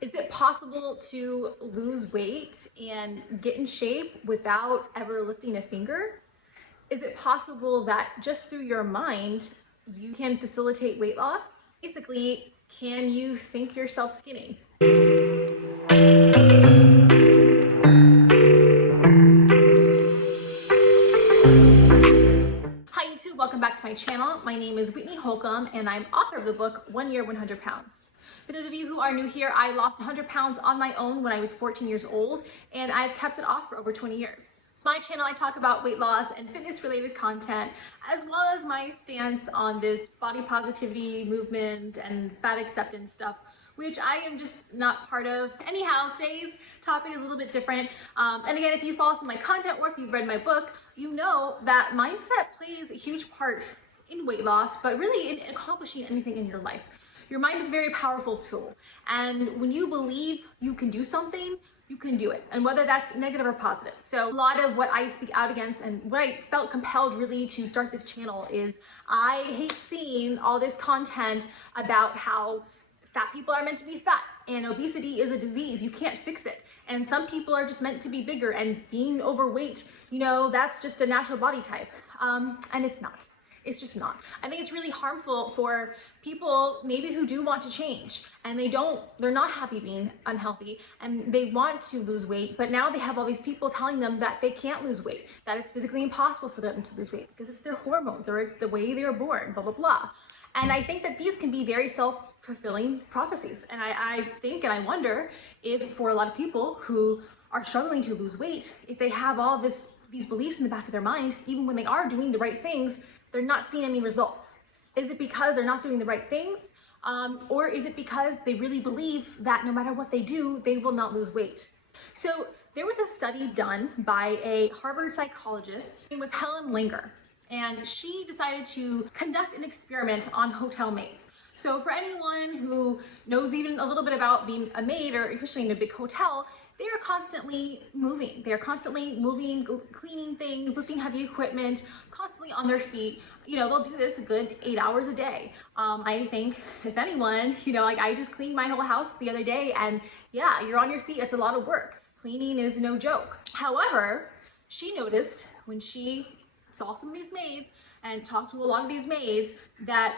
Is it possible to lose weight and get in shape without ever lifting a finger? Is it possible that just through your mind, you can facilitate weight loss? Basically, can you think yourself skinny? Hi YouTube, welcome back to my channel. My name is Whitney Holcomb and I'm author of the book 1 Year 100 Pounds. For those of you who are new here, I lost 100 pounds on my own when I was 14 years old, and I've kept it off for over 20 years. My channel, I talk about weight loss and fitness related content, as well as my stance on this body positivity movement and fat acceptance stuff, which I am just not part of. Anyhow, today's topic is a little bit different. And again, if you follow some of my content or if you've read my book, you know that mindset plays a huge part in weight loss, but really in accomplishing anything in your life. Your mind is a very powerful tool. And when you believe you can do something, you can do it. And whether that's negative or positive. So a lot of what I speak out against and what I felt compelled really to start this channel is I hate seeing all this content about how fat people are meant to be fat and obesity is a disease. You can't fix it. And some people are just meant to be bigger, and being overweight, you know, that's just a natural body type. And it's not. It's just not. I think it's really harmful for people maybe who do want to change and they're not happy being unhealthy and they want to lose weight, but now they have all these people telling them that they can't lose weight, that it's physically impossible for them to lose weight because it's their hormones or it's the way they were born, blah, blah, blah. And I think that these can be very self-fulfilling prophecies. And I think and I wonder if for a lot of people who are struggling to lose weight, if they have all these beliefs in the back of their mind, even when they are doing the right things, they're not seeing any results. Is it because they're not doing the right things? Or is it because they really believe that no matter what they do, they will not lose weight? So there was a study done by a Harvard psychologist. It was Helen Langer, and she decided to conduct an experiment on hotel maids. So for anyone who knows even a little bit about being a maid, or especially in a big hotel, they are constantly moving. They are constantly moving, cleaning things, lifting heavy equipment, constantly on their feet. You know, they'll do this a good 8 hours a day. I think if anyone, you know, like I just cleaned my whole house the other day, and yeah, you're on your feet. It's a lot of work. Cleaning is no joke. However, she noticed when she saw some of these maids and talked to a lot of these maids that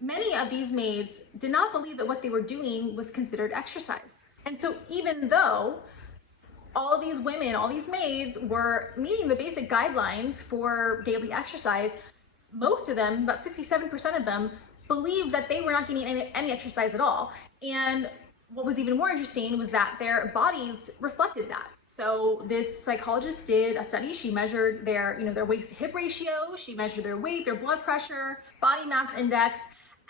many of these maids did not believe that what they were doing was considered exercise. And so even though all these women, all these maids were meeting the basic guidelines for daily exercise, most of them, about 67% of them, believed that they were not getting any exercise at all. And what was even more interesting was that their bodies reflected that. So this psychologist did a study. She measured their waist to hip ratio, she measured their weight, their blood pressure, body mass index,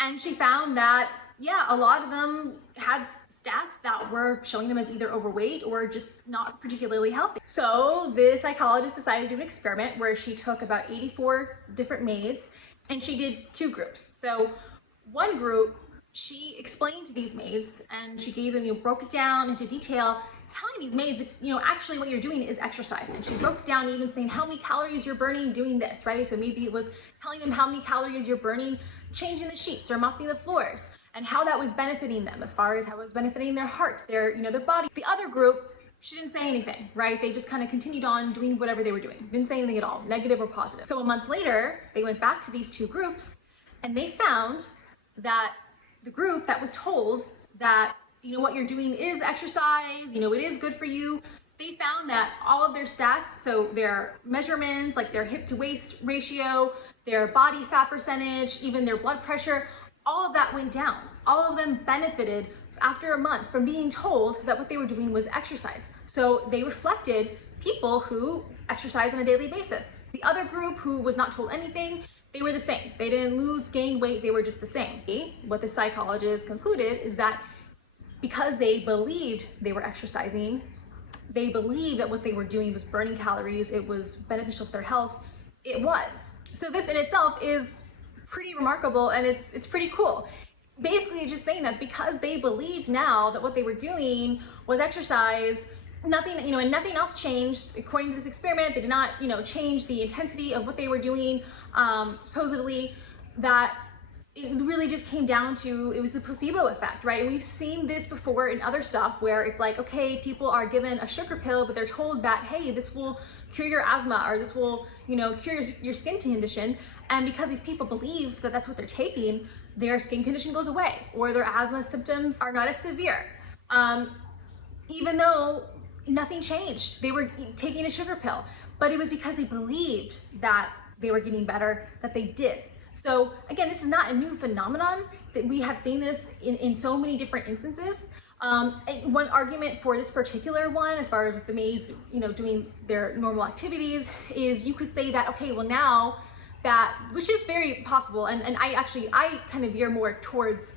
and she found that, yeah, a lot of them had stats that were showing them as either overweight or just not particularly healthy. So the psychologist decided to do an experiment where she took about 84 different maids and she did two groups. So one group, she explained to these maids and she gave them, broke it down into detail, telling these maids, actually what you're doing is exercise. And she broke it down, even saying how many calories you're burning doing this, right? So maybe it was telling them how many calories you're burning changing the sheets or mopping the floors, and how that was benefiting them as far as how it was benefiting their heart, their body. The other group, she didn't say anything, right? They just kind of continued on doing whatever they were doing. Didn't say anything at all, negative or positive. So a month later, they went back to these two groups and they found that the group that was told that, what you're doing is exercise, it is good for you, they found that all of their stats, so their measurements, like their hip to waist ratio, their body fat percentage, even their blood pressure, all of that went down. All of them benefited after a month from being told that what they were doing was exercise. So they reflected people who exercise on a daily basis. The other group who was not told anything, they were the same. They didn't lose, gain weight, they were just the same. What the psychologist concluded is that because they believed they were exercising, they believed that what they were doing was burning calories, it was beneficial for their health, it was. So this in itself is pretty remarkable and it's pretty cool. Basically it's just saying that because they believed now that what they were doing was exercise, nothing, and nothing else changed. According to this experiment, they did not, change the intensity of what they were doing, supposedly, that it really just came down to, it was the placebo effect, right? And we've seen this before in other stuff where it's like, okay, people are given a sugar pill, but they're told that, hey, this will cure your asthma, or this will, cure your skin condition. And because these people believe that that's what they're taking, their skin condition goes away, or their asthma symptoms are not as severe. Even though nothing changed, they were taking a sugar pill, but it was because they believed that they were getting better, that they did. So again, this is not a new phenomenon, that we have seen this in so many different instances. One argument for this particular one, as far as the maids, doing their normal activities, is you could say that, okay, well now that, which is very possible, and I kind of veer more towards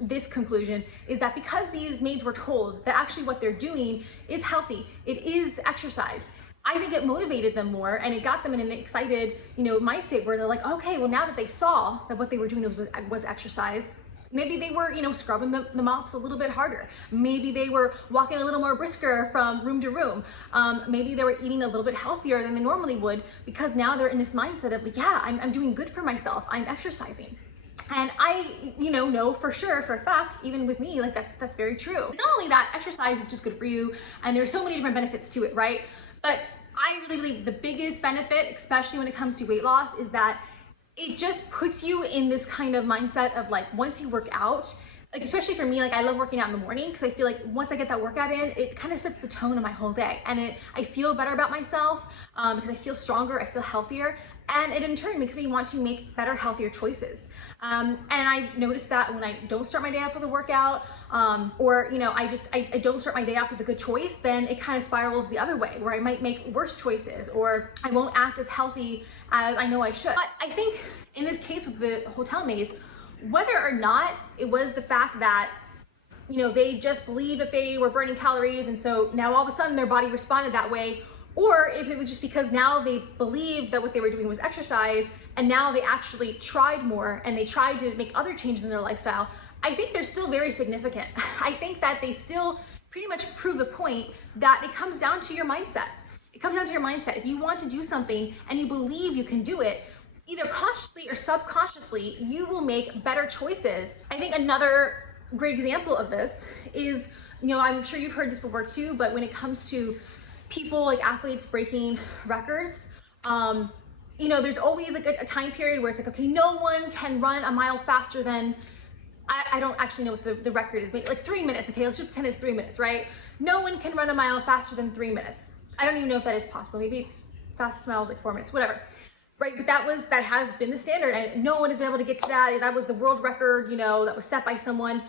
this conclusion, is that because these maids were told that actually what they're doing is healthy, it is exercise, I think it motivated them more, and it got them in an excited, mind state where they're like, okay, well now that they saw that what they were doing was exercise, maybe they were, scrubbing the mops a little bit harder. Maybe they were walking a little more brisker from room to room. Maybe they were eating a little bit healthier than they normally would, because now they're in this mindset of like, yeah, I'm doing good for myself, I'm exercising. And I, know for sure, for a fact, even with me, like that's very true. It's not only that exercise is just good for you, and there's so many different benefits to it, right? But I really believe the biggest benefit, especially when it comes to weight loss, is that it just puts you in this kind of mindset of like, once you work out, like especially for me, like I love working out in the morning, because I feel like once I get that workout in, it kind of sets the tone of my whole day, and I feel better about myself, because I feel stronger, I feel healthier, and it in turn makes me want to make better, healthier choices. And I noticed that when I don't start my day off with a workout, or I don't start my day off with a good choice, then it kind of spirals the other way, where I might make worse choices, or I won't act as healthy as I know I should. But I think in this case with the hotel maids, whether or not it was the fact that they just believed that they were burning calories, and so now all of a sudden their body responded that way, or if it was just because now they believed that what they were doing was exercise, and now they actually tried more and they tried to make other changes in their lifestyle, I think they're still very significant. I think that they still pretty much prove the point that it comes down to your mindset. It comes down to your mindset. If you want to do something and you believe you can do it, either consciously or subconsciously, you will make better choices. I think another great example of this is, I'm sure you've heard this before too, but when it comes to people like athletes breaking records, there's always like a time period where it's like, okay, no one can run a mile faster than, I don't actually know what the record is, maybe like 3 minutes. Okay, let's just pretend it's 3 minutes, right? No one can run a mile faster than 3 minutes. I don't even know if that is possible. Maybe fastest mile is like 4 minutes, whatever. Right, but that has been the standard, and no one has been able to get to that. That was the world record, that was set by someone.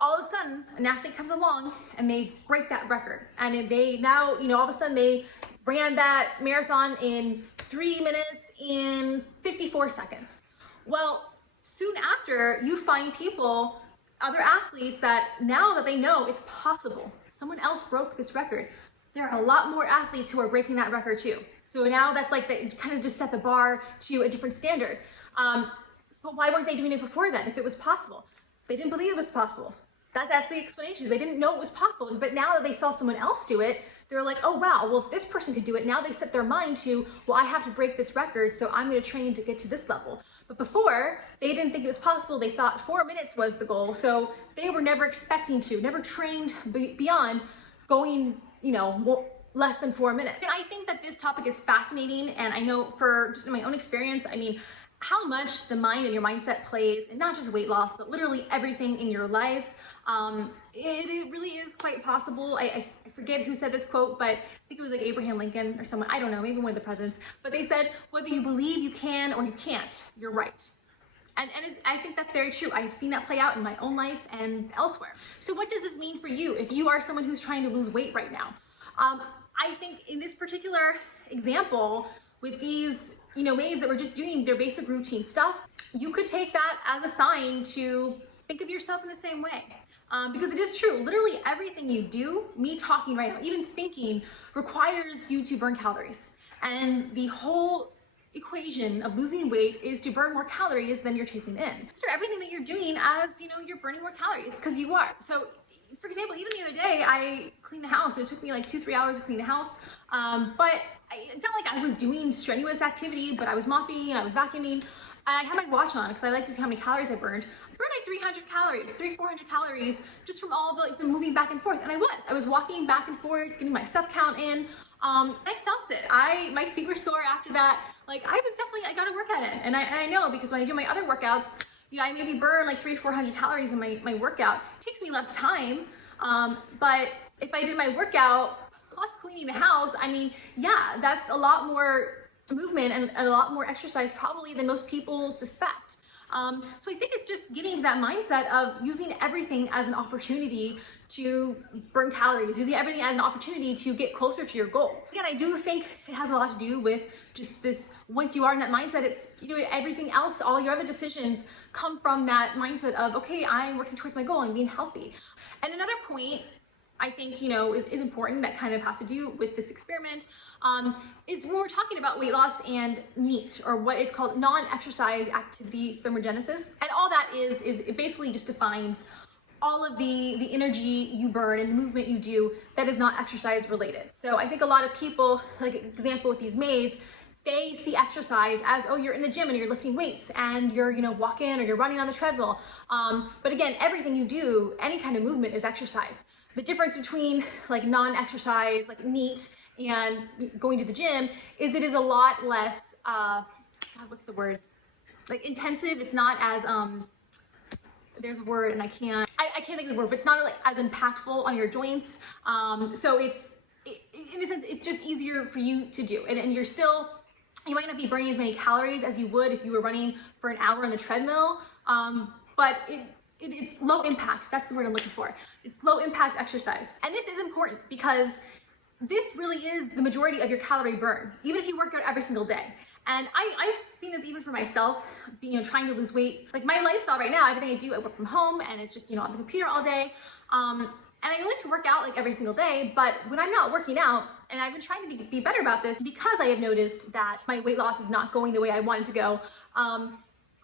All of a sudden, an athlete comes along and they break that record, and they now, all of a sudden they ran that marathon in 3 minutes in 54 seconds. Well, soon after, you find people, other athletes, that now that they know it's possible, someone else broke this record, there are a lot more athletes who are breaking that record too. So now that's like, they kind of just set the bar to a different standard. But why weren't they doing it before then if it was possible? They didn't believe it was possible. That's the explanation. They didn't know it was possible. But now that they saw someone else do it, they're like, oh wow, well if this person could do it, now they set their mind to, well, I have to break this record, so I'm gonna train to get to this level. But before, they didn't think it was possible. They thought 4 minutes was the goal. So they were never expecting to, never trained beyond going, less than 4 minutes. And I think that this topic is fascinating, and I know for just in my own experience, how much the mind and your mindset plays, and not just weight loss, but literally everything in your life. It really is quite possible. I forget who said this quote, but I think it was like Abraham Lincoln or someone, I don't know, maybe one of the presidents, but they said, whether you believe you can or you can't, you're right. And I think that's very true. I've seen that play out in my own life and elsewhere. So what does this mean for you if you are someone who's trying to lose weight right now? I think in this particular example with these, maids that were just doing their basic routine stuff, you could take that as a sign to think of yourself in the same way. Because it is true, literally everything you do, me talking right now, even thinking, requires you to burn calories. And the whole equation of losing weight is to burn more calories than you're taking in. Consider everything that you're doing as, you're burning more calories, because you are. So for example, even the other day, I cleaned the house. It took me like 2-3 hours to clean the house. But it's not like I was doing strenuous activity, but I was mopping and I was vacuuming. I have my watch on because I like to see how many calories I burned. I burned like 300 calories, 400 calories just from all the, like, the moving back and forth. And I was walking back and forth, getting my step count in. I felt it. My feet were sore after that. Like, I got to work at it. And I know, because when I do my other workouts, you know, I maybe burn like 300-400 calories in my workout. It takes me less time. But if I did my workout plus cleaning the house, I mean, yeah, that's a lot more movement and a lot more exercise probably than most people suspect. So I think it's just getting to that mindset of using everything as an opportunity to burn calories, using everything as an opportunity to get closer to your goal. Again, I do think it has a lot to do with just this, once you are in that mindset, it's, you know, everything else, all your other decisions come from that mindset of, okay, I'm working towards my goal and being healthy. And another point I think, you know, is important that kind of has to do with this experiment is when we're talking about weight loss and NEAT, or what is called non-exercise activity thermogenesis. And all that is it basically just defines all of the energy you burn and the movement you do that is not exercise related. So I think a lot of people, like an example with these maids, they see exercise as, oh, you're in the gym and you're lifting weights and you're, you know, walking or you're running on the treadmill. But again, everything you do, any kind of movement is exercise. The difference between like non-exercise, like NEAT, and going to the gym is it is a lot less, God, what's the word? Like intensive. It's not as, there's a word and I can't think of the word, but it's not like as impactful on your joints. So in a sense, it's just easier for you to do. And you're still, you might not be burning as many calories as you would if you were running for an hour on the treadmill, but it's low impact. That's the word I'm looking for. It's low impact exercise. And this is important because this really is the majority of your calorie burn, even if you work out every single day. And I've seen this even for myself, you know, trying to lose weight. Like my lifestyle right now, everything I do, I work from home and it's just, you know, on the computer all day. And I like to work out like every single day, but when I'm not working out, and I've been trying to be better about this because I have noticed that my weight loss is not going the way I want it to go.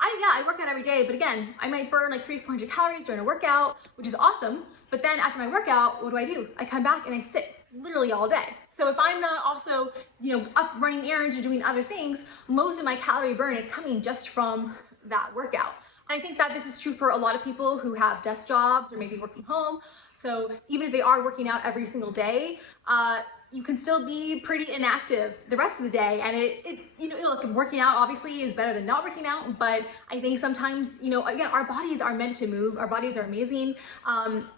I work out every day, but again, I might burn like 300-400 calories during a workout, which is awesome. But then after my workout, what do? I come back and I sit literally all day. So if I'm not also, you know, up running errands or doing other things, most of my calorie burn is coming just from that workout. And I think that this is true for a lot of people who have desk jobs or maybe work from home. So even if they are working out every single day, you can still be pretty inactive the rest of the day. And you know, look, working out obviously is better than not working out, but I think sometimes, you know, again, our bodies are meant to move. Our bodies are amazing.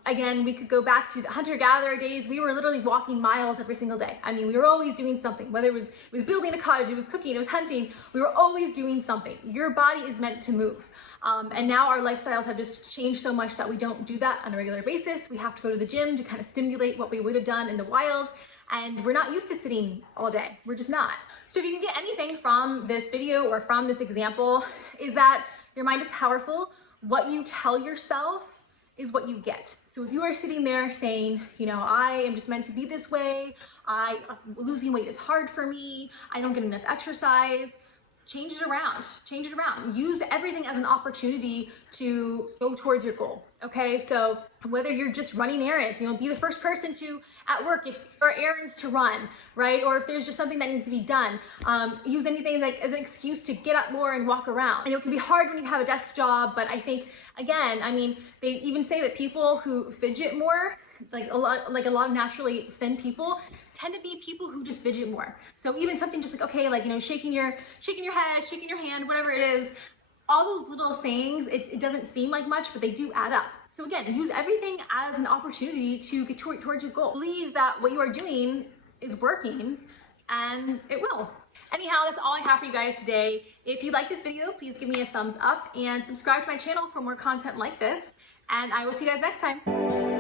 Again, we could go back to the hunter-gatherer days. We were literally walking miles every single day. I mean, we were always doing something, whether it was building a cottage, it was cooking, it was hunting. We were always doing something. Your body is meant to move. And now our lifestyles have just changed so much that we don't do that on a regular basis. We have to go to the gym to kind of stimulate what we would have done in the wild. And we're not used to sitting all day. We're just not. So if you can get anything from this video or from this example, is that your mind is powerful. What you tell yourself is what you get. So if you are sitting there saying, you know, I am just meant to be this way, losing weight is hard for me, I don't get enough exercise, change it around, change it around. Use everything as an opportunity to go towards your goal, okay? So whether you're just running errands, you know, be the first person at work if there are errands to run, right? Or if there's just something that needs to be done, use anything like as an excuse to get up more and walk around. And it can be hard when you have a desk job, but I think, again, I mean, they even say that people who fidget more, like a lot of naturally thin people, tend to be people who just fidget more. So even something just like, okay, like, you know, shaking your head, shaking your hand, whatever it is, all those little things, it doesn't seem like much, but they do add up. So again, use everything as an opportunity to get towards your goal. Believe that what you are doing is working, and it will. Anyhow, that's all I have for you guys today. If you like this video, please give me a thumbs up and subscribe to my channel for more content like this, and I will see you guys next time.